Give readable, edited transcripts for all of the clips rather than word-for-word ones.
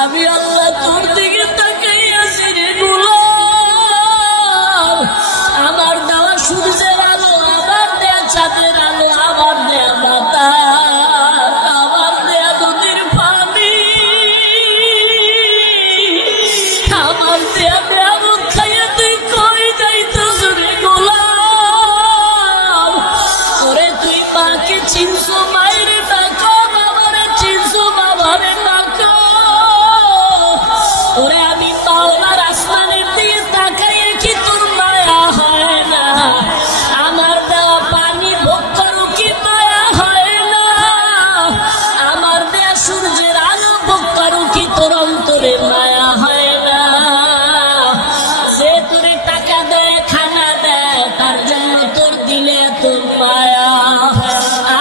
আমি আল্লাহ তোর দিকে তাকাই আছি রে গোলাম। আমার দেওয়া সূর্যের আলো, আমার দেয়া চাঁদের আলো, আমার দেয়া বাতাস, আমার দেয়া নদীর পানি, আমার দেয়া নিয়ামত খাইয়া তুই কই যাইতেছ রে গোলাম? ওরে তুই মাকে চিনছ, মায়ের ডাকো, বাবারে চিনছ, বাবারে ডাকো। ওরে আমি মাওলার আসমানের দিকে তাকাইয়ে কি তোর মায়া হয় না? আমার দেওয়া পানি ভোগ করো কি মায়া হয় না? আমার দেয়া সূর্যের আলো ভোগ করো কি তোর অন্তরে মায়া হয় না? যে তোরে টাকা দেয়, খানা দেয়, তার জন্য তোর দিলে এত মায়া।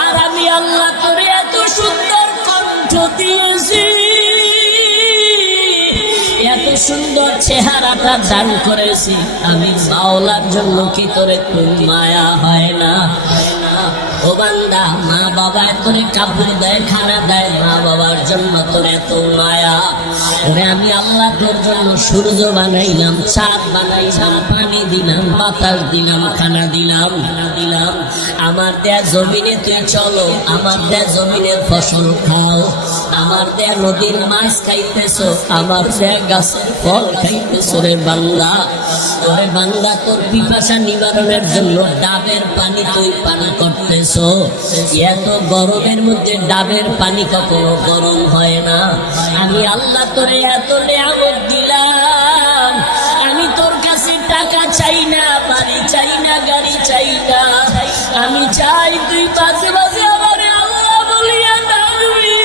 আর আমি আল্লাহ তোরে এত সুন্দর কণ্ঠ দিয়েছি, এত সুন্দর চেহারাটা দান করেছি, আমি মাওলার জন্য কি তোরে তোর মায়া হয় না? ও বান্দা, মা বাবা তোরে কাপড় দেয়, খানা দেয়, মা বাবার জন্য তোর এত মায়া। ওরে আমি আল্লাহ তোর জন্য সূর্য বানাইলাম, চাঁদ বানাইলাম, পানি দিলাম, বাতাস দিলাম, খানা দিলাম। আমার দেয়া জমিনে তুই চলো, আমার দেয়া জমিনের ফসল খাও, আমার দেয়া নদীর মাছ খাইতেছো, আমার দেয়া গাছের ফল খাইতেছো রে বান্দা। ওরে বান্দা, তোর পিপাসা নিবারণের জন্য ডাবের পানি তুই পান করতেছো। এত গরমের মধ্যে ডাবের পানি কখনো গরম হয় না। আমি আল্লাহ তোরে এত নিয়ামত দিলাম, আমি তোর কাছে টাকা চাই না, বাড়ি চাই না, গাড়ি চাই না। আমি চাই তুই মাঝে মাঝে আমার আল্লাহ বলিয়া ডাকবি।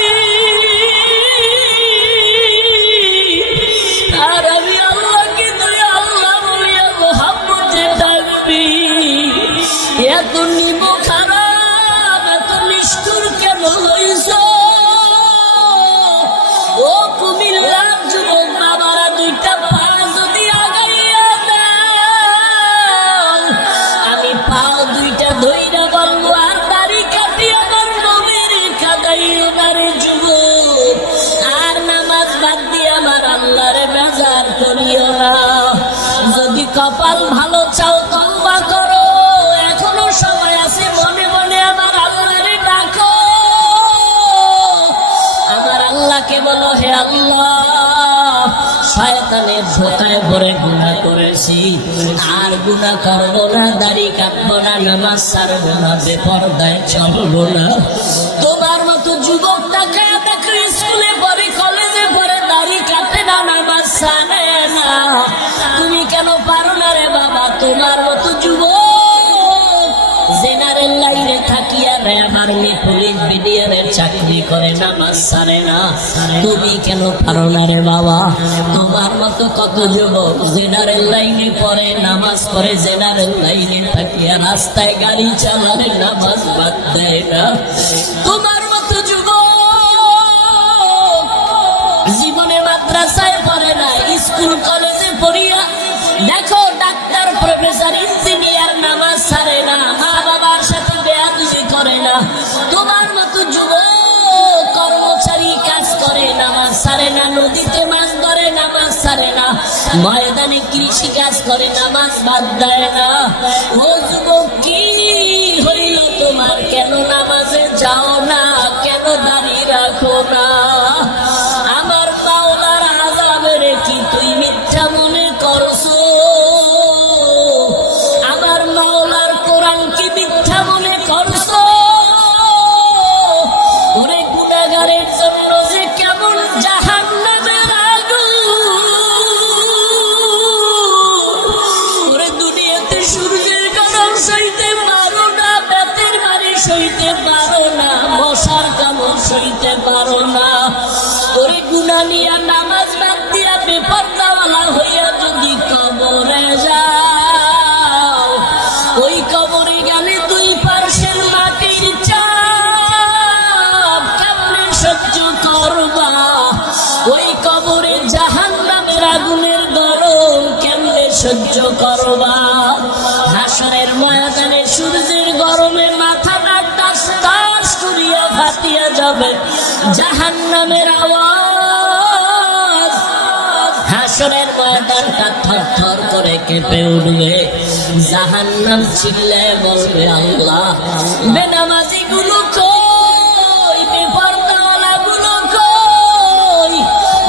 আর আমি আল্লাহকে তুই আল্লাহ বলিয়া মোহাম্মদে ডাকবি। এত নিব খারাপ, এত নিষ্ঠুর কেন হইছ? ও কুমিল্লার যুবক বাবারা, দুইটা পা যদি আগাইয়া দাও, আমি পাও দুইটা ধইরা বলবো আর দাড়ি কাটি আমার নবীর কাদাইও না রে যুবক। আর নামাজ বাদ দিয়ে আমার আল্লাহরে বেজার করিও না। যদি কপাল ভালো চাও তওবা করো, এখনো সময় আছে, মনে মনে আমার আল্লাহরে ডাকো। আমার আল্লাহকে বলো, হে আল্লাহ, শয়তানের ধোঁকায় পড়ে গুনাহ করেছি, আর গুনাহ করবো না, দাড়ি কাটবো না, নামাজ ছাড়বো না, বেপরদায় চলবো না। তোমার মতো যুবক তাকায় দেখো, স্কুলে পড়ে, কলেজে পড়ে, দাড়ি কাটে না, নামাজ ছাড়ে না। তুমি কেন পারো না রে বাবা? তোমার মতো যুবক জেনারেল লাইনে থাকিয়া র্যাব, পুলিশ, বিডিআরের চাকরি করে, নামাজ ছাড়ে না। তুমি কেন পারো না রে বাবা? তোমার মতো কত যুবক জেনারেল লাইনে পড়ে, নামাজ পড়ে, জেনারেল লাইনে থাকিয়া রাস্তায় গাড়ি চালায়, নামাজ বাদ দেয় না। তোমার মতো যুবক জীবনে মাদ্রাসায় পড়ে না, স্কুল কলেজে পড়িয়া দেখো ডাক্তার, প্রফেসর, ইঞ্জিনিয়ার, নামাজ ছাড়ে না, মা বাবার সাথে বেয়াদবি করে না। তোমার মতো যুবক কর্মচারী কাজ করে, নামাজ ছাড়ে না, নদীতে মাছ ধরে, নামাজ ছাড়ে না, ময়দানে কৃষি কাজ করে, নামাজ বাদ দেয় না। ও যুবক, কি হইল তোমার? কেন নামাজে যাও না? কেন দাঁড়িয়ে রাখো না? আমার মাওলার আযাবের কি তুই মিথ্যা মনে করছো? আমার মাওলার কোরআন কি মিথ্যা মনে করছো? ওরে গুনাহগারের জন্য যে কেমন জাহান্নামের আগুন, ওরে দুনিয়াতে সূর্যের গরম সইতে পারো না, বেতের বাড়ি সইতে পারো না, মশার কামড় সইতে পারো না। ওরে গুনাহ নিয়া নামাজ বাদ দিয়া বেপরদাওয়ালা হইয়া যদি কবরে যাও, ওই কবরে গেলে দুই পার্শ্বের মাটির চাপ কেমনে সহ্য করবা? ওই কবরে জাহান্নামের আগুনের গরম কেমনে সহ্য করবা? হাসরের ময়দানে সূর্যের গরমে মাথাটা টাস টাস করিয়া ফাটিয়া যাবে, জাহান্নামের আওয়াজ হাসরের ময়দানটা থরথর করে কেঁপে উঠবে। জাহান্নাম চিল্লে বলবে, আল্লাহ, বেনামাজি গুলো কই, বেপরদাওয়ালা গুলো কই,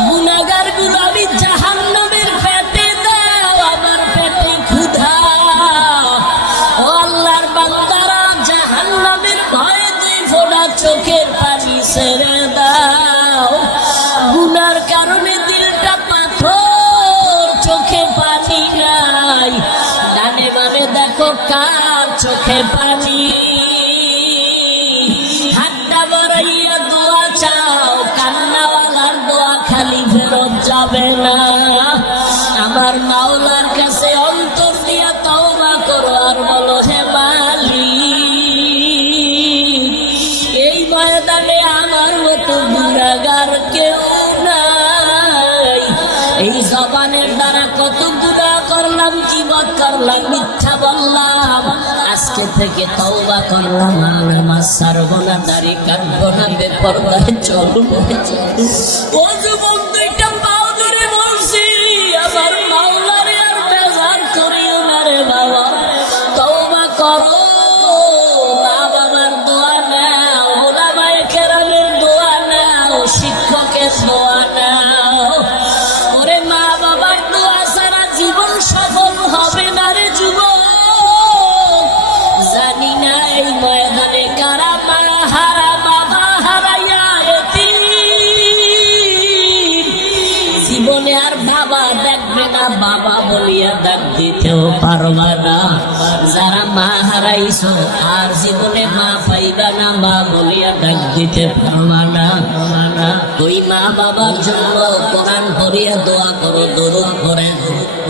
গুনাহগার গুলো আমি জাহান্নামের পেটে দাও, আমার পেটে ক্ষুধা। ও আল্লাহর বান্দারা, জাহান্নামের ভয়ে দুই ফোঁটা চোখের পানি ছেড়ে দাও। গুনার কারণে দিলটা পাথর, চোখে পানি নাই। ডানে বামে দেখো কার চোখে পানি। হাতটা বাড়াইয়া দোয়া চাও, কান্নাওয়ালার দোয়া খালি ফেরত যাবে না। আমার মাওলার কাছে অন্তর দিয়া তওবা করো আর বলো, হে মালিক, এই ময়দানে আমার মতো গুনাহগার কেউ নাই। এই জবানের দ্বারা কত গুনাহ করলাম, গীবত করলাম, মিথ্যা বললাম। আজকে থেকে তওবা করলাম, নামাজ ছাড়বো না, দাড়ি কাটবো না, বেপরদায় চলবো। ও যুবক, দুইটা পাও ধরে বলছি, আমার মাওলারে আর বেজার করিও না রে বাবা। তওবা করো, মা বাবার দোয়া নাও, ওলামায়ে কেরামের দোয়া নাও, শিক্ষকের দোয়া নাও। ওরে মা বাবার দোয়া ছাড়া জীবন সফল হবে না রে যুবক। জানি না এই ময়দানে কারা মা হারা, বাবা হারাইয়া এতিম। জীবনে আর বাবা দেখবে না, বাবা বলিয়া ডাক দিতেও পারবা না। যারা মা হারাইছো আর জীবনে মা পাইবা না, মা বলিয়া ডাক দিতে পারবা না। ওই মা বাবার জন্য কোরআন পড়িয়া দোয়া করো, দরুদ পড়ে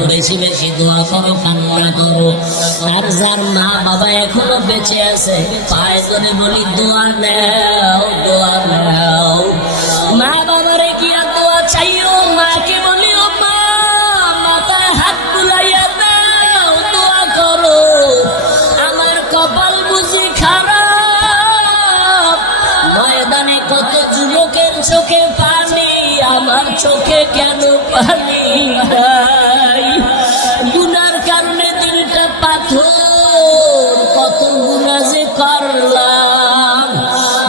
বেশি বেশি দোয়া করো, কান্না করো। আর যার মা বাবা এখনো বেঁচে আছে, পায়ে ধরে বলি, দোয়া নাও, দোয়া নাও। মা বাবারে গিয়া দোয়া চাইও, মাকে বলি, ও মা, মাথায় হাত বুলাইয়া দাও, দোয়া করো। আমার কপাল বুঝি খারাপ, ময়দানে কত যুবকের চোখে পানি, আমার চোখে কেন পানি নাই? গুনার কারণে দিলটা পাথর, কত গুনাহ যে করলাম।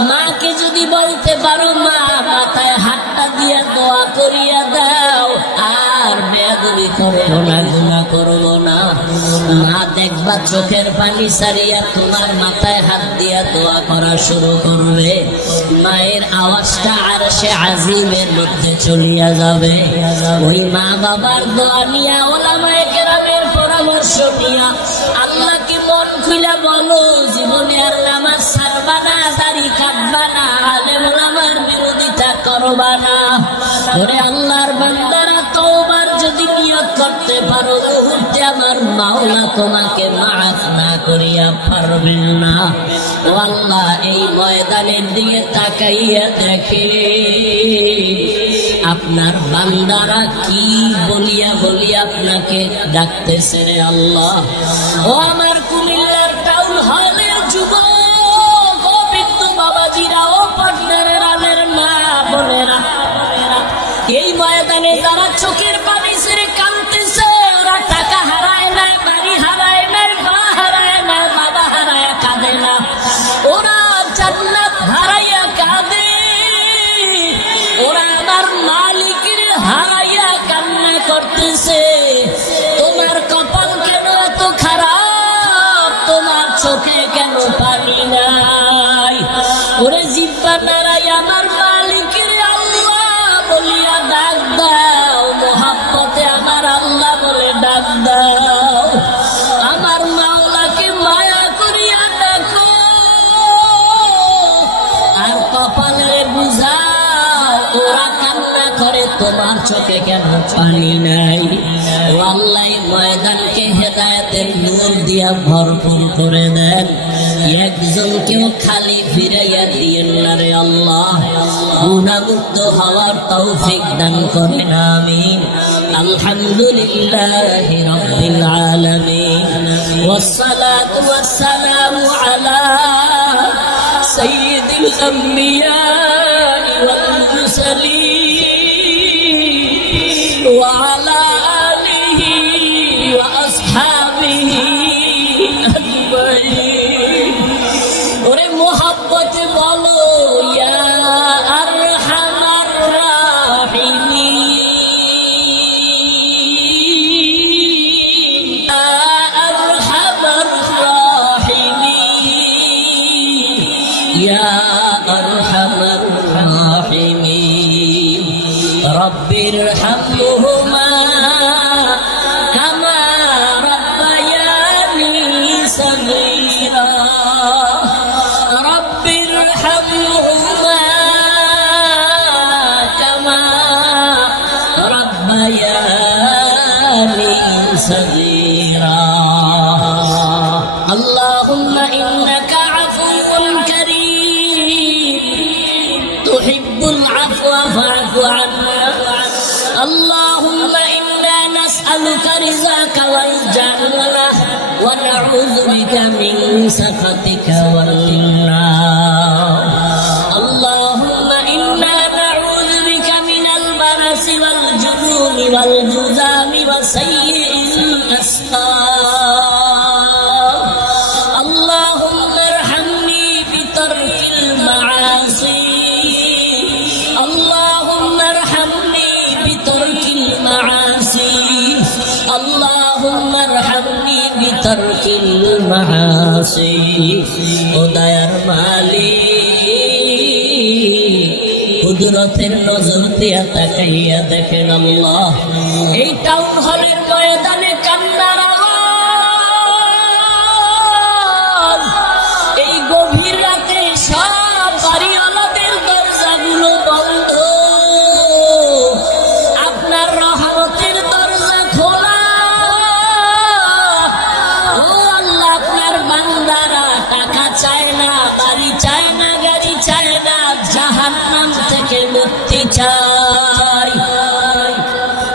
মাকে যদি বলতে পারো, মা, মাথায় হাতটা দিয়া দোয়া করিয়া দাও, আর বেয়াদবি করবো না, গুনাহ করবো না। মা দেখবা চোখের পানি ছাড়িয়া তোমার মাথায় হাত দিয়া দোয়া করা শুরু করবে। মায়ের আওয়াজটা আরশে আজিমের মধ্যে চলিয়া যাবে। ওই মা বাবার দোয়া নিয়া, ওলামায়ে কেরামের পরামর্শ নিয়া আল্লাহকে মন খুইলা বলো, জীবনে আর নামাজ ছাড়বা না, দাড়ি কাটবা না, আলেম ওলামার বিরোধিতা করবা না। ওরে আল্লাহর বান্দারা, তওবার যদি নিয়ত করতে পারো, মুহূর্তে আমার মাওলা তোমাকে মাফ না করিয়া পারবেন না। ও আল্লাহ, এই ময়দানের দিকে তাকাইয়া দেখে আপনার বান্দারা কি বলিয়া বলিয়া আপনাকে ডাকতেছে রে আল্লাহ। ও আমার কুমিল্লার টাউন হলের যুবক, ও বৃদ্ধ বাবাজিরা, ও পাটনারের আলের মা বোনেরা, এই ময়দানে যারা চোখের পানি ছেড়ে কাঁদতেছে, ওরা টাকা হারায় না, বাড়ি হারায় না, মা হারায় না, বাবা হারায় কাঁদে না, ওরা জান্নাত হারাইয়া কাঁদে। ওরা আমার মালিকের হারাইয়া কান্না করতেছে। তোমার কপাল কেন এত খারাপ? তোমার চোখে কেন পানি নাই? ওরে জিব্বা নাড়াই আমার মালিকের আল্লাহ বলিয়া ডাক দাও, মোহাব্বতে আমার আল্লাহ বলে ডাক দাও। আমার মাওলাকে মায়া করিয়া ডাকো, আর কপালে বুঝাও। ওরা কান্না করে, তোমার চোখে কেন পানি নাই? ও আল্লাহ, ময়দানকে হেদায়েতের নূর দিয়া ভরপুর করে দেন। একজনকেও খালি ফিরাইয়া দিয়েন না রে আল্লাহ। গুনাহমুক্ত হওয়ার তৌফিক দান করেন, আমিন। আলহামদুলিল্লাহি রাব্বিল আলামিন, ওয়াসসালাতু ওয়াসসালামু আলা সাইয়্যিদিল আম্বিয়া ওয়াল মুরসালিন وعلى آله وأصحابه أجمعين ওরে মোহাব্বতে বলো ইয়া আরহামার রাহিমিন ইয়া আরহামার রাহিমিন ইয়া আরহামার রাহিমিন রব্বির হামহুমা কামা রাব্বায়ানি সগীরা রব্বির হামহুমা কামা রাব্বায়ানি সগীরা আল্লাহুম্মা ইন্নাকা আফুউন কারীম তুহিব্বুল আফওয়া ফা'ফু আন্না اللهم إنا نسألك رضاك والجنة ونعوذ بك من سخطك والنار اللهم إنا نعوذ بك من البرص والجنون والجذام وسيء الأسقام اللهم ارحمني بترك المعاصي اللهم ارحمني بترك المعاصي اللهم ارحمني بترك المعاصي خدايর মালিক কুদরতের নজর দিয়া তাকাইয়া দেখেন আল্লাহ এই টাউন হলের ময়দানে কান্নার আওয়াজ এই গভীর রাতে সব বাড়িওয়ালাদের দরজাগুলো বন্ধ আপনার রহমতের দরজা খোলা ও আল্লাহ আপনার বান্দারা টাকা চায় না বাড়ি চায় না গাড়ি চায় না জাহান্নাম থেকে মুক্তি চায়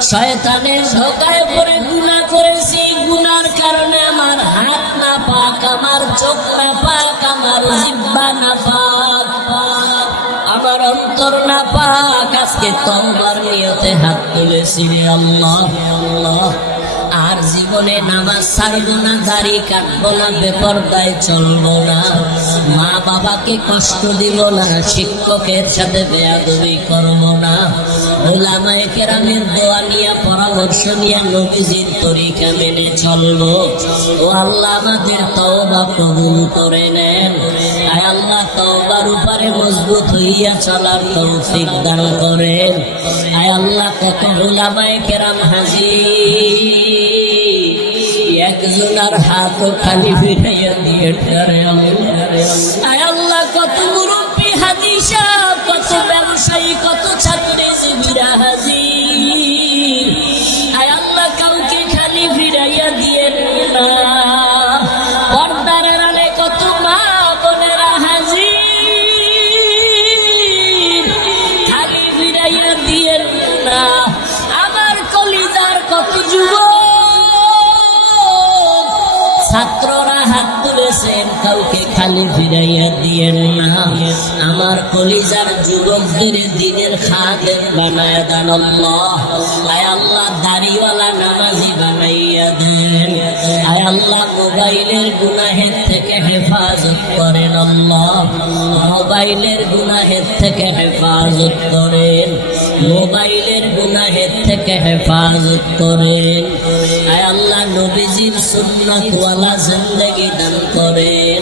শয়তানের ধোঁকায় পড়ে গুনাহ করেছি গুনার কারণে আমার হাত না পাক আমার চোখ না পাক আমার জিহ্বা না পাক আমার অন্তর না পাক আজকে তওবার নিয়তে হাত তুলেছি রে আল্লাহ আল্লাহ আর জীবনে নামাজ ছাড়বো না দাড়ি কাটবো না বেপরদায় চলবো না মা বাবাকে কষ্ট দিব না শিক্ষকের সাথে বেয়াদবি করবো না উলামায়ে কেরামের দোয়া নিয়ে পরামর্শ নিয়ে নবীজির তরিকা মেনে চলবো ও আল্লাহ আমাদের তওবা কবুল করে নেন আয় আল্লাহ তওবার উপরে মজবুত হইয়া চলার তৌফিক দান করেন আয় আল্লাহ কত উলামায়ে কেরাম হাজির একজনের হাতও খালি ফিরাইয়া দিয়ে আয় আল্লাহ কত মুরব্বী হাজি সাহেব কত ব্যবসায়ী কত ছাত্রজীবীরা হাজির আয় আল্লাহ কাউকে খালি ফিরাইয়া দিয়ে না পর্দার আড়ালে কত মা বোনেরা হাজির খালি ফিরাইয়া দিয়ে না আমার কলিজার কত যুবক ছাত্ররা হাত তুলেছেন কাউকে খালি ফিরাইয়া দিয়েন না আমার কলিজার যুবকদের দিনের খাদেম বানায়া দেন আল্লাহ আয় আল্লাহ দাড়িওয়ালা নামাজি বানাইয়া দেন আয় আল্লাহ মোবাইলের গুনাহের থেকে হেফাজত করেন আল্লাহ মোবাইলের গুনাহের থেকে হেফাজত করেন মোবাইলের গুনাহের থেকে হেফাজত করেন আয় আল্লাহ নবীজির সুন্নাত ওয়ালা জিন্দেগি দান করেন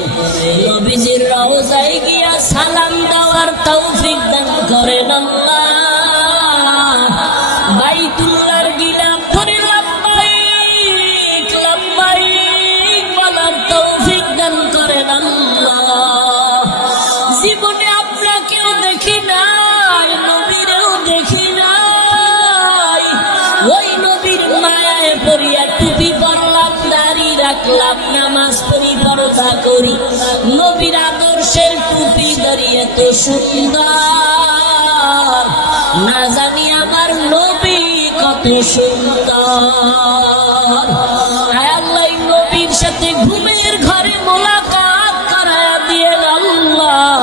নবীজির রওজায় গিয়া সালাম দেওয়ার তৌফিক দান করেন আল্লাহ বাইতুল্লাহর গিলাফ ধরে লব্বাইক লব্বাইক বলার তৌফিক দান করেন আল্লাহ জীবনে আপনাকেও দেখি নাই নবীরেও দেখি নাই ওই নবীর মায়ায় পড়িয়া টুপি পরলাম দাড়ি রাখলাম নামাজ পড়ি পর্দা করি নবীর আদর্শের টুপি দাঁড়িয়ে তো সুন্দর না জানি আমার নবী কত সুন্দর আয় আল্লাহ নবীর সাথে ঘুমের ঘরে মোলাকাত করায়া দিয়ে আল্লাহ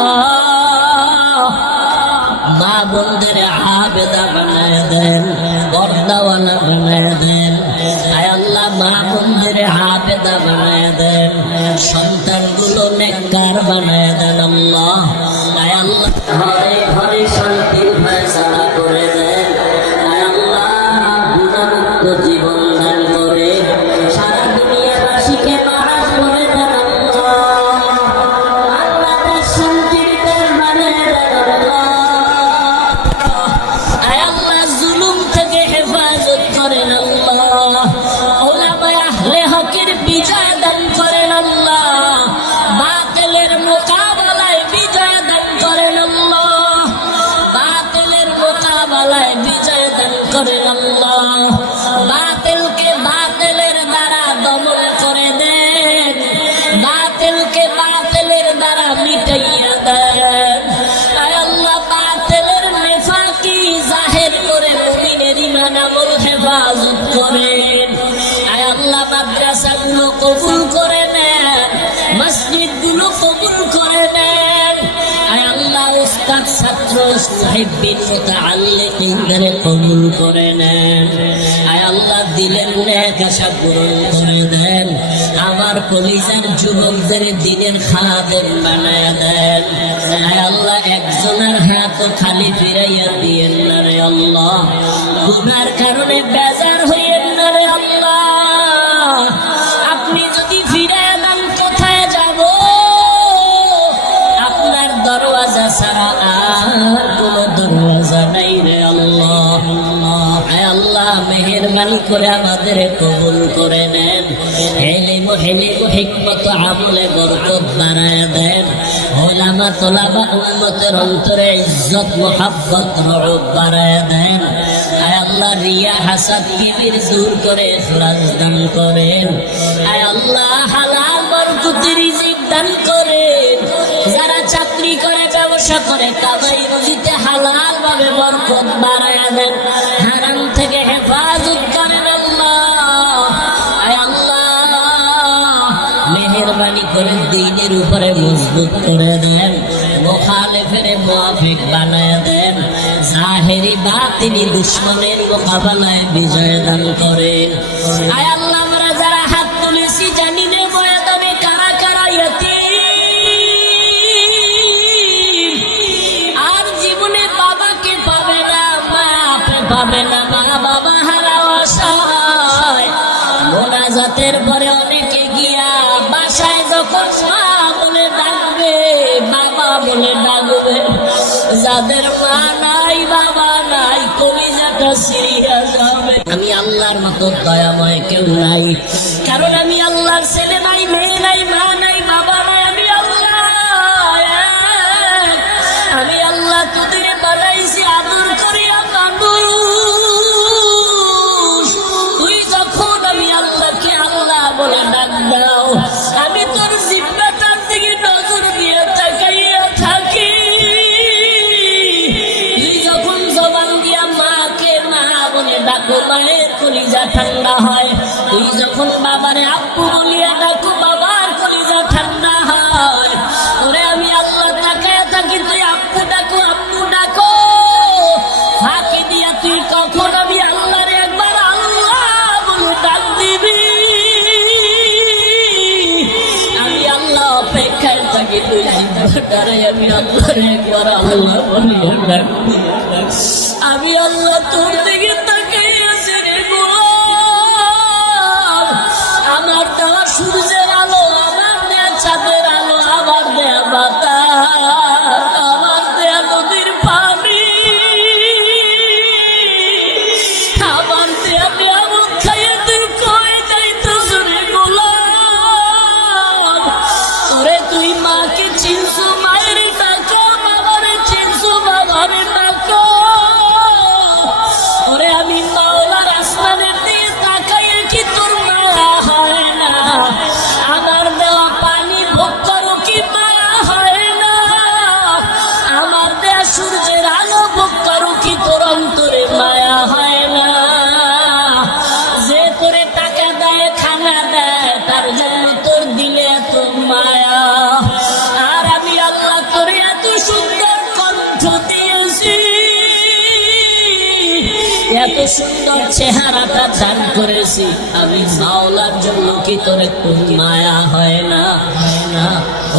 মা বোনদের আবেদা বানায় দেন পর্দাওয়ালা বানায় দেন। আয় আল্লাহ মা বোনদের হাফেজা বানায় দেন, সন্তানগুলো নেককার বানায় দেন আল্লাহ। আয় আল্লাহ ঘরে ঘরে শান্তির ফয়সালা করে দেন। আয় আল্লাহ গুনাহমুক্ত জীবন দান করে সারা দুনিয়াবাসীকে মাফ করে দেন আল্লাহ। বাংলাদেশ শান্তির দেশ বানায় দেন আল্লাহ। আয় আল্লাহ জুলুম থেকে হেফাজত করেন আল্লাহ। ওলামায়ে আহলে হকের বিজয় দান করেন আল্লাহ। বাতিলের মোকাবেলায় বিজয় দান করেন আল্লাহ। বাতিলের মোকাবেলায় বিজয় দান করেন আল্লাহ। বাতিলকে বাতিলের দ্বারা দমন করে দেন, বাতিলকে বাতিলের দ্বারা মিটাইয়া দেন। আয় আল্লাহ বাতিলের নেফাকি জাহির করে মুমিনের ঈমান আমল হেফাজত করেন। আয় আল্লাহ মাদ্রাসাগুলো কবুল করে নেন, মসজিদগুলো কবুল করে নেন। আয় আল্লাহ উস্তাদ ছাত্র মুহিব্বিন মুতাআল্লিকিনদের কবুল করে নেন। আয় আল্লাহ দিলের নেক আশা পূরণ করে দেন। আমার কলিজার যুবকদের দিনের খাদেম বানায় দেন। আয় আল্লাহ একজনের হাত খালি ফিরাইয়া দিয়েন না রে আল্লাহ। গুনার কারণে বেজার হইয়েন না রে আল্লাহ। আপনি যদি ফিরাইয়া দেন কোথায় যাব? আপনার দরওয়াজা ছাড়া আর কোনো দরওয়াজা নাই রে আল্লাহ। আয় আল্লাহ মেহেরবানি করে আমাদের কবুল করে নেন। ইলম হিকমত আমলে বরকত বাড়ায় দেন। উলামা তোলাবা উম্মতের অন্তরে ইজ্জত মুহাব্বত রউফ বাড়ায় দেন। আয় আল্লাহ রিয়া হাসাদ কিবির দূর করে ইখলাস দান করেন। আয় আল্লাহ হালাল বরকতি রিজিক দান করেন। যারা চাকরি করে ব্যবসা করে কামাই রুজিতে হালাল ভাবে বরকত বাড়ায় দেন। হারাম থেকে হেফাজত করেন আল্লাহ। আয় আল্লাহ মেহেরবানি করে দ্বীনের উপরে মজবুত করে দেন। মুখালিফের মুওয়াফিক বানায় দেন। জাহেরি বাতিনি দুশমনের মোকাবেলায় বিজয় দান করেন। আয় আল্লাহ আমরা যারা হাত তুলেছি জানি না ময়দানে কারা কারা ইয়াতীম, আর জীবনে বাবাকে পাবে না, মাকে পাবে না, মা বাবা হারা অসহায়। মোনাজাতের পরে অনেকে গিয়া বাসায় যখন মা বলে ডাকবে, বাবা বলে ডাকবে, যাদের মা নাই বাবা নাই কলিজাটা ছিঁড়িয়া যাবে। আমি আল্লাহর মতো দয়াময় কেউ নাই, কারণ আমি আল্লাহর ছেলে নাই, মেয়ে নাই, মা নাই, বাবা নাই। আমি আল্লাহ এক। আমি আল্লাহ তোদের বানাইছি আদর করিয়া মানুষ। তুই যখন আমি আল্লাহকে আল্লাহ বলে ডাক দাও, আমি তোর জিব্বাটার দিকে নজর দিয়ে তাকাইয়া থাকি। তুই যখন জবান দিয়া মাকে মা বলে ডাকো, মায়ের কলিজা ঠান্ডা হয়। তুই যখন বাবারে আব্বু বলিয়া ডাকো, বাবার কলিজা ঠান্ডা হয়। ওরে আমি আল্লাহ তাকাইয়া থাকি, তুই আব্বু ডাকো, আব্বু ডাকো। ফাঁকি দিয়া তুই কখন আমি আল্লাহরে একবার আল্লাহ বলে ডাক দিবি। আমি আল্লাহ অপেক্ষায় থাকি, তুই জিব্বাটারে আমি আল্লাহরে একবার আল্লাহ বলিয়া ডাক দিবি। আমি আল্লাহ তোর দিকে তাকাইয়াছি রে গোলাম। আমার দেওয়া সুন্দর চেহারাটা দান করেছি আমি মাওলার জন্য কি তোর একটু মায়া হয় না?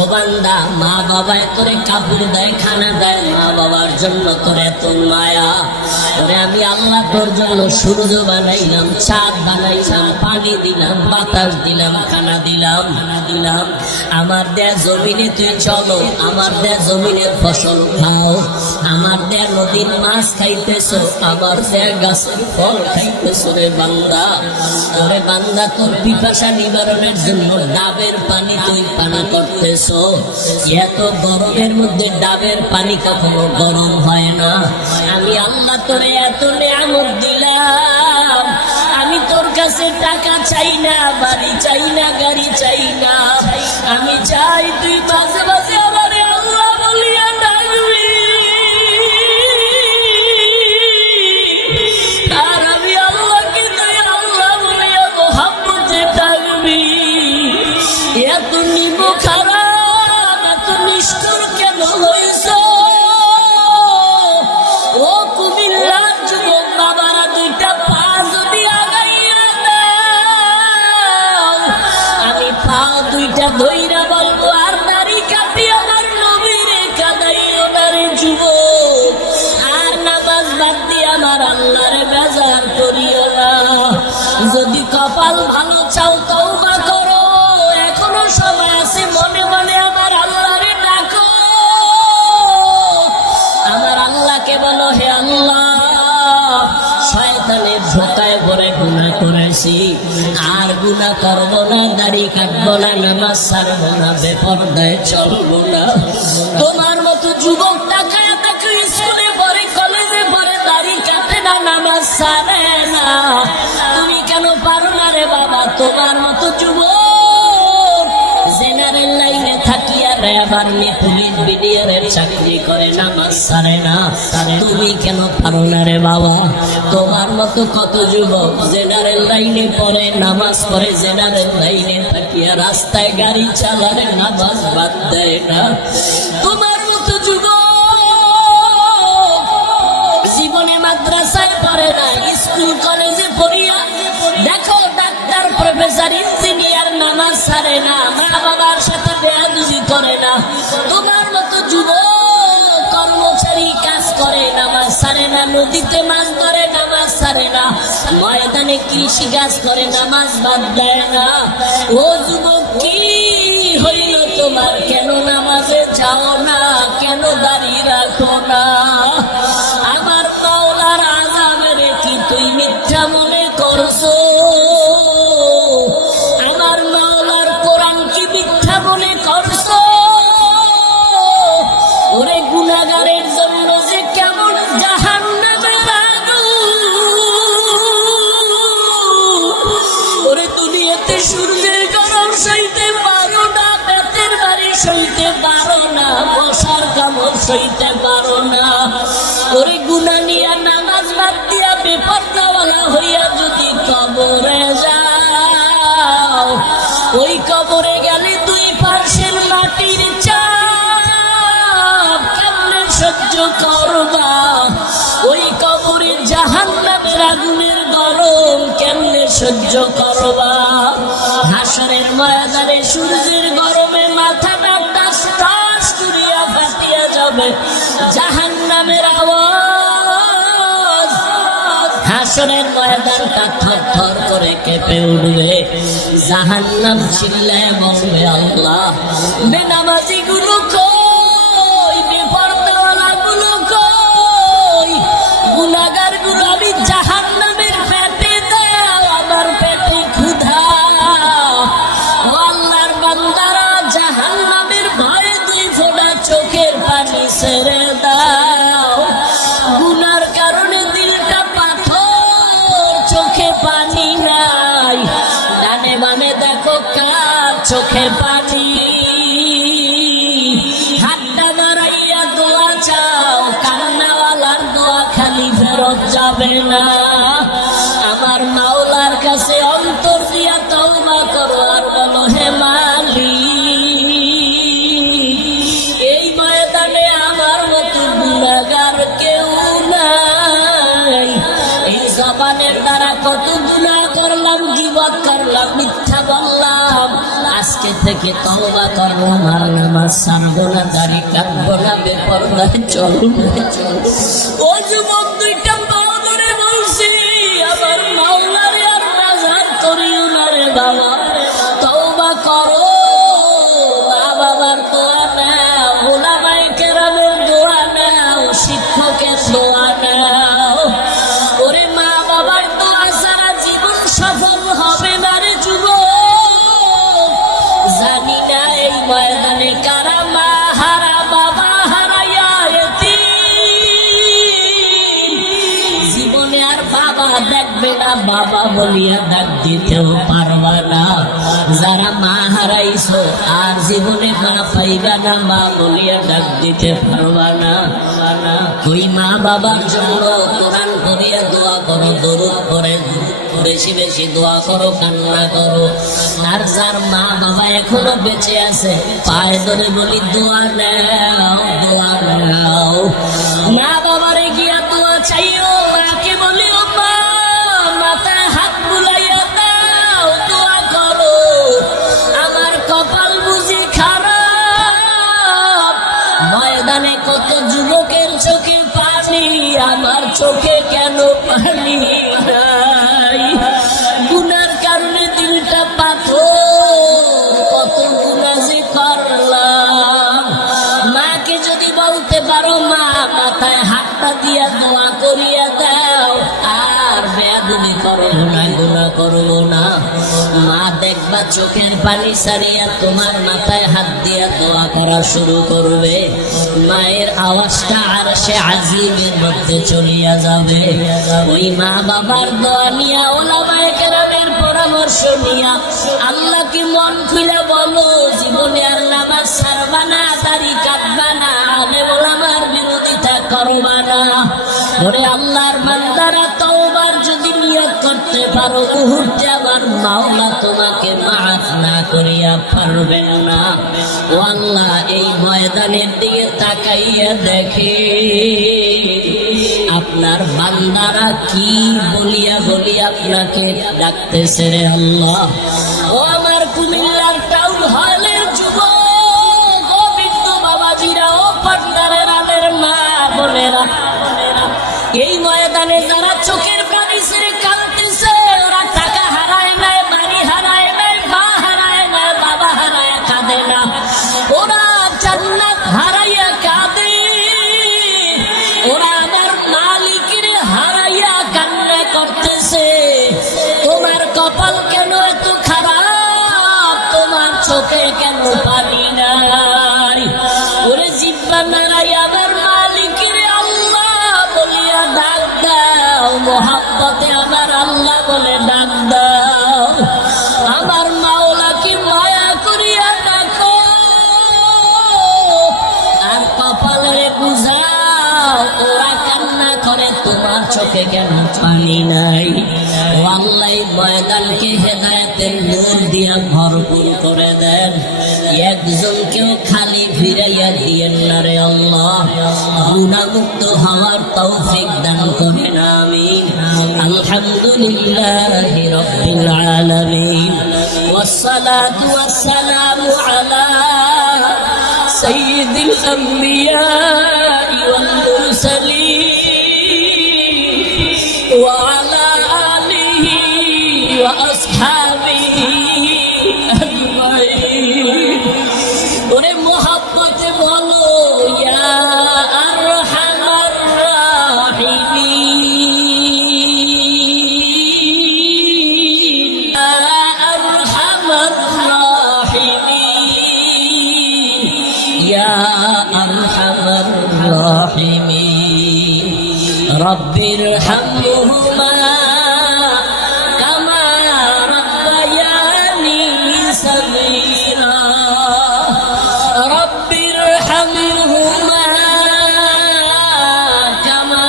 ও বান্দা, মা বাবায় তোরে কাপড় দেয়, খানা দেয়, মা বাবার জন্য তোর এত মায়া। তোরে আমি আল্লাহ তোর জন্য সূর্য বানাইলাম, চাঁদ বানাইলাম, পানি দিলাম, বাতাস দিলাম, খানা দিলাম। আমার দেয়া জমিনে তুই চলো, আমার দেয়া জমিনের ফসল খাও, আমার দেয়া নদীর মাছ খাইতেছ, আমার দেয়া গাছের ফল খাইতেছ। রে বান্দা, ওরে বান্দা, তোর পিপাসা নিবারণের জন্য ডাবের পানি তুই পান করতেছ। এত গরমের মধ্যে ডাবের পানি কখনো গরম হয় না। আমি আল্লাহ তোরে এত নিয়ামত দিলাম, আমি তোর কাছে টাকা চাই না, বাড়ি চাই না, গাড়ি চাই না। আমি চাই তুই মাঝে মাঝে আমার আল্লাহ বলিয়া ডাকবি, আর আমি আল্লাহকে তুই আল্লাহ বলিয়া মোহাম্মদে ডাকবি। এত নিব খারাপ, এত নিষ্ঠুর কেন হইছ? ও কুমিল্লার যুবক বাবারা, দুইটা পা যদি আগাইয়া দাও, আমি পা দুইটা ধইরা বলবো, আর দাড়ি কাটি আমার নবীরে কাদাইও না রে যুবক, আর নামাজ বাদ দিয়ে আমার আল্লাহরে বেজার করিও না। যদি কপাল ভালো চাও তওবা করো, এখনো সময় আছে, মনে মনে আমার আল্লাহরে ডাকো। আমার আল্লাহকে বলো, হে আল্লাহ, শয়তানের ধোঁকায় পড়ে গুনাহ করেছি, আর গুনাহ করবো না, দাড়ি কাটবো না, নামাজ ছাড়বো না, বেপরদায় চলবো না। তোমার মতো যুবক তাকায় তাকে স্কুলে পড়ে, কলেজে পড়ে, দাড়ি কাটে না, নামাজ ছাড়ে না। তুমি কেন পারো না রে বাবা? তোমার মতো যুবক জেনারেল লাইনে থাকিয়া রেবার নিয়ে পুলিশ বিডিআরের চাকরি করে, নামাজ ছাড়ে না। তুমি কেন পারো না রে বাবা? তোমার মতো কত যুবক জেনারেল লাইনে পড়ে, নামাজ পড়ে, জেনারেল লাইনে থাকিয়া রাস্তায় গাড়ি চালায়, নামাজ বাদ দেয় না। তোমার মতো যুবক জীবনে মাদ্রাসায় পড়ে না, স্কুল কলেজে পড়িয়া দেখো ডাক্তার, প্রফেসর, ইঞ্জিনিয়ার, নামাজ ছাড়ে না, মা বাবার সাথে বেয়াদবি করে না। তোমার মতো যুবক কর্মচারী কাজ করে, নামাজ ছাড়ে না, নদীতে মাছ ধরে, নামাজ ছাড়ে না, ময়দানে কৃষি কাজ করে, নামাজ বাদ দেয় না। ও যুবক, কি হইল তোমার? কেন নামাজে যাও না? কেন দাঁড়িয়ে রাখো না? আমার মাওলার আযাবের কি তুই মিথ্যা মনে করছো? আমার মাওলার কোরআন কি মিথ্যা মনে করছো? ওরে গুনাহগারের জন্য যে কেমন জাহান্নামের আগুন! ওরে দুনিয়াতে সূর্যের গরম সইতে পারো না, বেতের বাড়ি সইতে পারো না, বসার কামড় সইতে পারো না। ওরে গুনাহ নিয়া নামাজ বাদ দিয়া বেপরদাওয়ালা হইয়া যদি কবরে যাও, ওই কবরে গেলে দুই পাশের মাটির চাপ কেমনে সহ্য করবা? ওই কবরে জাহান্নামের আগুনের গরম কেমনে সহ্য করবা? হাসরের ময়দানে সূর্যের গরমে মাথাটা টাস টাস করিয়া ফাটিয়া যাবে, জাহান্নামের আওয়াজ। হাসরের ময়দানটা থর থর করে কেঁপে উঠবে, জাহান্নাম চিল্লায় বলবে, আল্লাহ, বেনামাজি গুলো কই? বেপরদাওয়ালা গুলো কই? গুনাহগার গুলো আমি জাহান্নামের পেটে দাও, আমার পেটে ক্ষুধা। ও আল্লাহর বান্দারা, জাহান্নামের ভয়ে দুই ফোঁটা চোখের পানি ছেড়ে দাও। গুনার কারণে দিলটা পাথর, চোখে পানি নাই, ডানে বামে দেখো কার চোখে পানি। হাতটা বাড়াইয়া দোয়া চাও, কান্নাওয়ালার দোয়া খালি ফেরত যাবে না। আমার মাওলার কাছে অন্তর দিয়া তওবা করো, আর বলো, হে মালিক, এই ময়দানে আমার মতো গুনাহগার কেউ নাই। এই জবান দ্বারা কত গুনাহ করলাম, গীবত করলাম, মিথ্যা বললাম। আজকে থেকে তওবা করলাম, আর নামাজ ছাড়বো না, দাড়ি কাটবো না, বেপরদায় চলবো। ও যুবক, দুইটা পাও ধরে বলছি, আমার মাওলারে আর নাজার করিও না রে বাবা। তওবা করো, মা বাবার দোয়া নাও, উলামায়ে কেরামের দোয়া নাও, শিক্ষকের দোয়া নাও। ওরে মা বাবার দোয়া ছাড়া জীবন সফল হবে না রে যুবক। জানি না এই ময়দানে কারা মা হারা, বাবা হারাইয়া এতিম। জীবনে আর বাবা দেখবে না, বাবা বলিয়া ডাক দিতেও পারবা না। যারা মা হারাইছো আর জীবনে মা পাইবা না, মা বলিয়া ডাক দিতে পারবা না। ওই মা বাবার জন্য কোরআন করিয়া দোয়া করো, দরুদ করে বেশি বেশি দোয়া করো, কান্না করো। আর যার মা বাবা এখনো বেঁচে আছে, পায়ে ধরে বলি দোয়া নাও, দোয়া নাও। মা বাবারে গিয়া দোয়া চাইও, মাকে বলি ও মা, মাথায় হাত বুলাইয়া দাও, দোয়া করো। আমার কপাল বুঝি খারাপ, ময়দানে কত যুবকের চোখে পানি, আমার চোখে কেন পানি নাই? গুনার কারণে দিলটা পাথর, কত গুনাহ যে করলাম। মাকে যদি বলতে পারো, মা মাথায় হাতটা দিয়া দোয়া করিয়া দাও, আর বেয়াদবি করবো না, গুনাহ করবো না। মা দেখবা চোখের পানি ছাড়িয়া তোমার মাথায় হাত দিয়া দোয়া করা শুরু করবে। মায়ের আওয়াজটা আরশে আজিমের মধ্যে চলিয়া যাবে। ওই মা বাবার দোয়া নিয়া, উলামায়ে কেরামের পরামর্শ নিয়া আল্লাহকে মন খুলে বলো, জীবনে আর নামাজ ছাড়বা না, দাড়ি কাটবা না, আলেম ওলামার বিরোধিতা করবা না। ওরে আল্লাহর বান্দারা, তওবার যদি নিয়ত করতে পারো, মুহূর্তে আমার মাওলা তোমাকে মাফ না করিয়া পারবেন না। ও আল্লাহ, এই ময়দানের দিকে তাকাইয়া দেখে আপনার বান্দারা কি বলিয়া বলিয়া আপনাকে ডাকতেছে রে আল্লাহ। ও আমার কুমিল্লার টাউন হলের যুবক, ও বৃদ্ধ বাবাজিরা, ও পাটনারের আলের মা বোনেরা, এই ময়দানে যারা চোখের পানি ছেড়ে কাঁদতেছে, ওরা টাকা হারায় নাই, বাড়ি হারায় নাই, মা হারায় নাই, বাবা হারায় কাঁদে না, ওরা জান্নাত হারাইয়া কাঁদে। ওরা আমার মালিকের হারাইয়া কান্না করতেছে। তোমার কপাল কেন এত খারাপ? তোমার চোখে কেন পানি নাই? ওরে জিব্বা নাড়াই আমার মালিকের আল্লাহ বলিয়া ডাক দাও, মোহাব্বতে আমার আল্লাহ বলে ডাক দাও। আমার মাওলাকে মায়া করিয়া ডাকো, আর কপালে বুঝাও ওরা কান্না করে, তোমার চোখে কেন পানি নাই? ও আল্লাহ, ময়দানকে হেদায়েতের নূর দিয়া ভরপুর করে দেন। একজনকেও খালি ফিরাইয়া দিয়েন না রে আল্লাহ। গুনাহমুক্ত হওয়ার তৌফিক দান করেন, আমিন। আলহামদুলিল্লাহি রাব্বিল আলামিন, ওয়াসসালাতু ওয়াসসালামু আলা সাইয়্যিদিল আমবিয়া ওয়াল মুরসালিন ওয়া আলা আলিহি ওয়া আসহাবিহি আজমাইন। ওরে মোহাব্বতে বলো, ইয়া আরহামার রাহিমিন, ইয়া আরহামার রাহিমিন, ইয়া আরহামার রাহিমিন। রব্বির হামহুমা কামা রাব্বায়ানি সগীরা, রব্বির হামহুমা কামা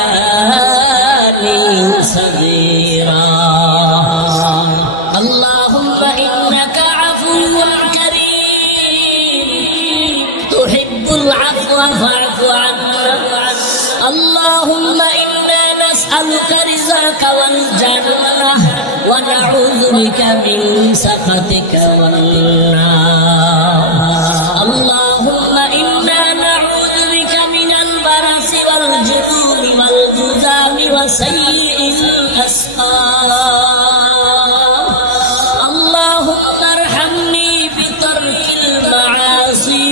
রাব্বায়ানি সগীরা। আল্লাহুম্মা ইন্নাকা আফুউন কারীম তুহিব্বুল আফওয়া ফা'ফু আন্না। نسألك رزقك والجنة ونعوذ بك من سخطك والنار اللهم إنا نعوذ بك من البرص والجنون والجذام وسيء الأسقام اللهم ارحمني بترك المعاصي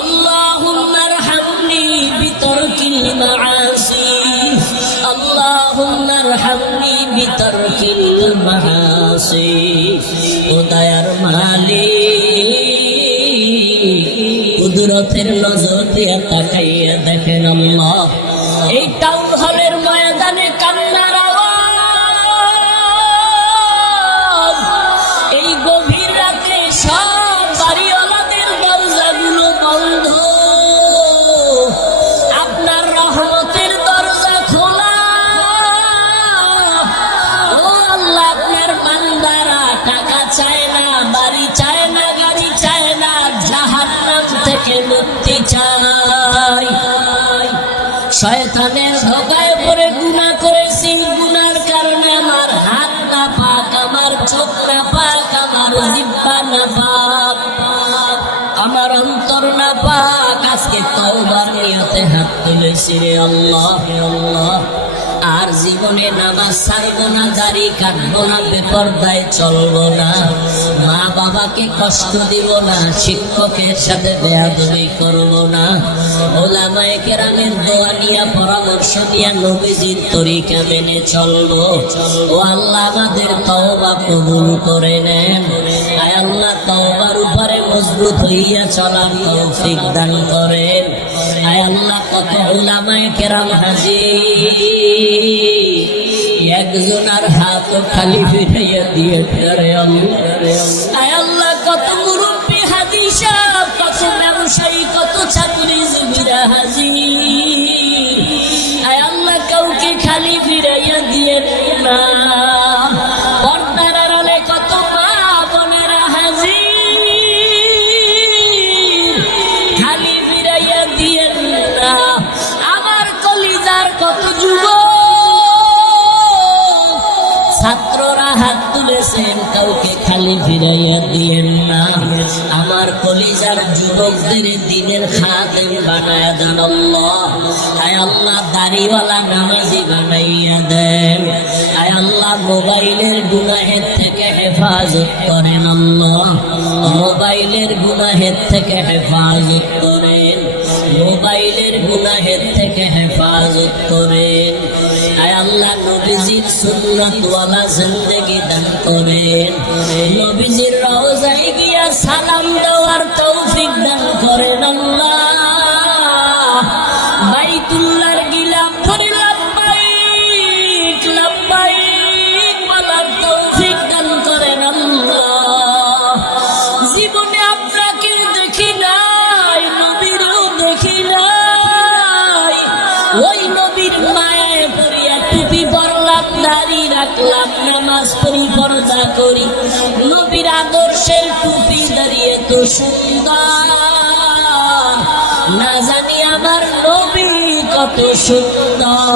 اللهم ارحمني بترك المعاصي اللهم ارحمني بترك المعاصي উদয়ের মালিক কুদরতের নজর দিয়ে তাকাইয়া দেখেন আল্লাহ এই টাউন হলের ময়দানে কান্নার আওয়াজ এই গভীর রাতে সব বাড়িওয়ালাদের দরজাগুলো বন্ধ আপনার রহমতের দরজা খোলা ও আল্লাহ আপনার বান্দারা টাকা চায় না বাড়ি চায় না গাড়ি চায় না জাহান্নাম থেকে মুক্তি চায় শয়তানের ধোঁকায় পড়ে গুনাহ করেছি গুনার কারণে আমার হাত না পাক আমার চোখ না পাক আমার জিহ্বা না পাক আমার অন্তর না পাক আজকে তওবার নিয়তে হাত তুলেছি রে আল্লাহ হে আল্লাহ আর জীবনে নামাজ ছাড়বো না দাড়ি কাটবো না বেপরদায় চলবো না মা বাবাকে কষ্ট দিব না শিক্ষকের সাথে বেয়াদবি করবো না ওলামায়ে কেরামের দোয়া নিয়ে পরামর্শ দিয়া নবীজির তরিকা মেনে চলবো ও আল্লাহ আমাদের তওবা কবুল করে নেন আয় আল্লাহ তওবার উপরে মজবুত হইয়া চলার তৌফিক দান করেন আয় আল্লাহ কত ওলামায়ে কেরাম হাজির একজনের হাত খালি ফিরাইয়া দিয়ে রে আয় আল্লাহ কত মুরব্বী হাদিস কত ব্যবসায়ী কত চাকরিজীবীরা হাজির আয় আল্লাহ কাউকে খালি ফিরাইয়া দিয়ে না পর্দার আড়ালে কত মা বোনেরা হাজির খালি ফিরাইয়া দিয়ে না আমার কলিজার কত যুবক ছাত্ররা হাত তুলেছেন কাউকে খালি ফিরাইয়া দিয়েন না আমার কলিজার যুবকদের দিনের খাদেম বানায়া দেন আল্লাহ আয় আল্লাহ দাড়িওয়ালা নামাজি বানাইয়া দেন আয় আল্লাহ মোবাইলের গুনাহের থেকে হেফাজত করেন আল্লাহ মোবাইলের গুনাহের থেকে হেফাজত করেন মোবাইলের গুনাহের থেকে হেফাজত করেন আয় আল্লাহ নবীজির সুন্নাতওয়ালা জিন্দেগি দান করেন নবীজির রওজায় গিয়া সালাম দেওয়ার তৌফিক দান করেন আল্লাহ বাইতুল্লাহর গিলাফ ধরে লাব্বাইক লাব্বাইক বলার তৌফিক দান করেন আল্লাহ জীবনে আপনাকে দেখি নাই নবীরও দেখি নাই ওই নবীর মায়ায় পড়িয়া টুপি পরলাম দাড়ি রাখলাম নামাজ পড়ি পর্দা করি নবীর আদর্শের টুপি দাঁড়িয়ে তো সুন্দর না জানি আমার নবী কত সুন্দর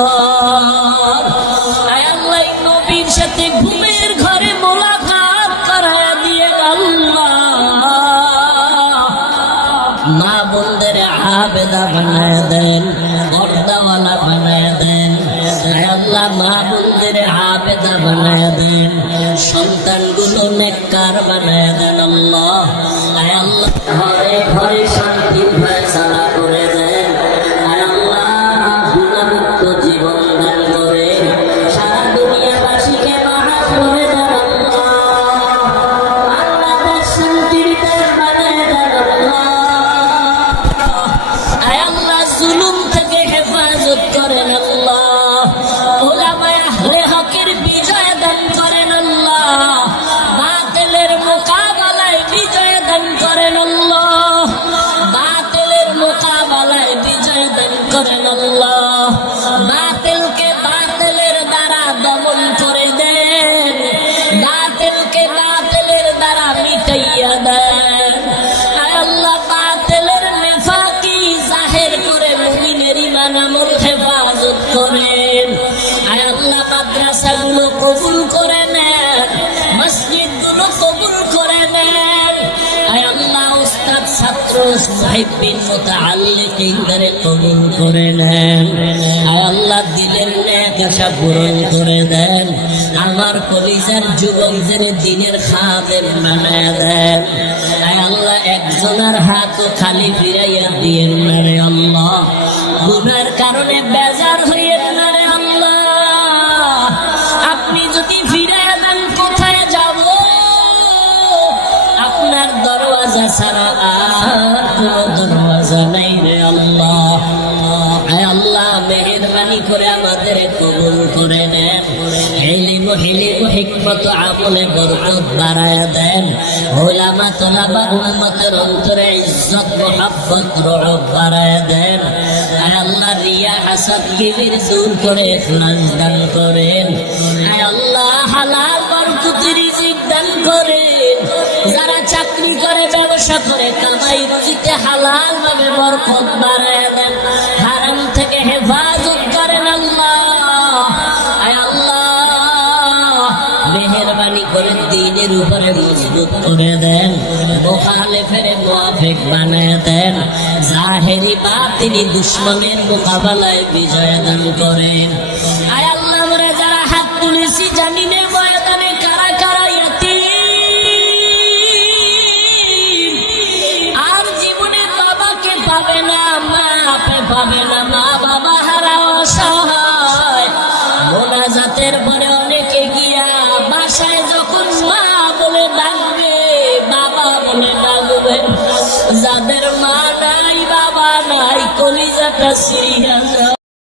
আয় আল্লাহ নবীর সাথে ঘুমের ঘরে মোলাকাত করায়া দিয়ে আল্লাহ মা বোনদের আবেদা বানায় দেন পর্দাওয়ালা বানায় দেন আয় আল্লাহ মা বোনদের আবেদা বানায় দেন সন্তানগুলো নেককার বানায় দেন আল্লাহ আয় আল্লাহ ঘরে ঘরে শান্তির ফয়সালা করে দেন আয় আল্লাহ গুনাহমুক্ত জীবন দান করে সারা দুনিয়াবাসীকে মাফ করে দেন আল্লাহ বাংলাদেশ শান্তির দেশ বানায় দেন আল্লাহ আয় আল্লাহ জুলুম থেকে হেফাজত করেন আল্লাহ ওলামায়ে আহলে হকের বিজয় দান করেন আল্লাহ মুহিব্বিন মুতাআল্লিকিনদের কবুল করে নেন। আয় আল্লাহ দিলের নেক আশা পূরণ করে দেন। আমার কলিজার যুবকদের দিনের খাদেম বানায় দেন। আয় আল্লাহ একজনের হাতও খালি ফিরাইয়া দিয়েন না রে আল্লাহ। গুনার কারণে বেজার হইয়েন না রে আল্লাহ। আপনি যদি ফিরাইয়া দেন কোথায় যাব? আপনার দরওয়াজা ছাড়া আর কোনো দরওয়াজা নাই রে আল্লাহ। আয় আল্লাহ মেহেরবানি করে আমাদের কবুল করে নেন। ইলম হিকমত আমলে বরকত বাড়ায়া দেন। উলামা তোলাবা উম্মতের অন্তরে ইজ্জত মুহাব্বত রহমত বাড়ায়া দেন। আয় আল্লাহ রিয়া হাসাদ কিবির দূর করে ইখলাস দান করেন। আয় আল্লাহ হালাল বরকতের রিজিক দান করেন। যারা চাকরি করে ব্যবসা করে কামাই রুজিতে হালাল ভাবে বরকত বাড়ায়া দেন। হারাম থেকে হেফাজত করেন আল্লাহ। আয় আল্লাহ মেহেরবানি করে দ্বীনের উপরে মজবুত করে দেন। মুখালিফের মুওয়াফিক বানায় দেন। জাহেরি বাতিনি দুশমনের মোকাবেলায় বিজয় দান করেন। আয় আল্লাহ আমরা যারা হাত তুলেছি জানি না ময়দানে কারা কারা আর জীবনে বাবাকে পাবে না, মা পাবে না, মা বাবা হারা অসহায়। মোনাজাতের পরে অনেকে গিয়া বাসায় যখন মা বলে ডাকবে, বাবা বলে ডাকবে, যাদের মা নাই বাবা নাই কলিজাটা সিরিয়া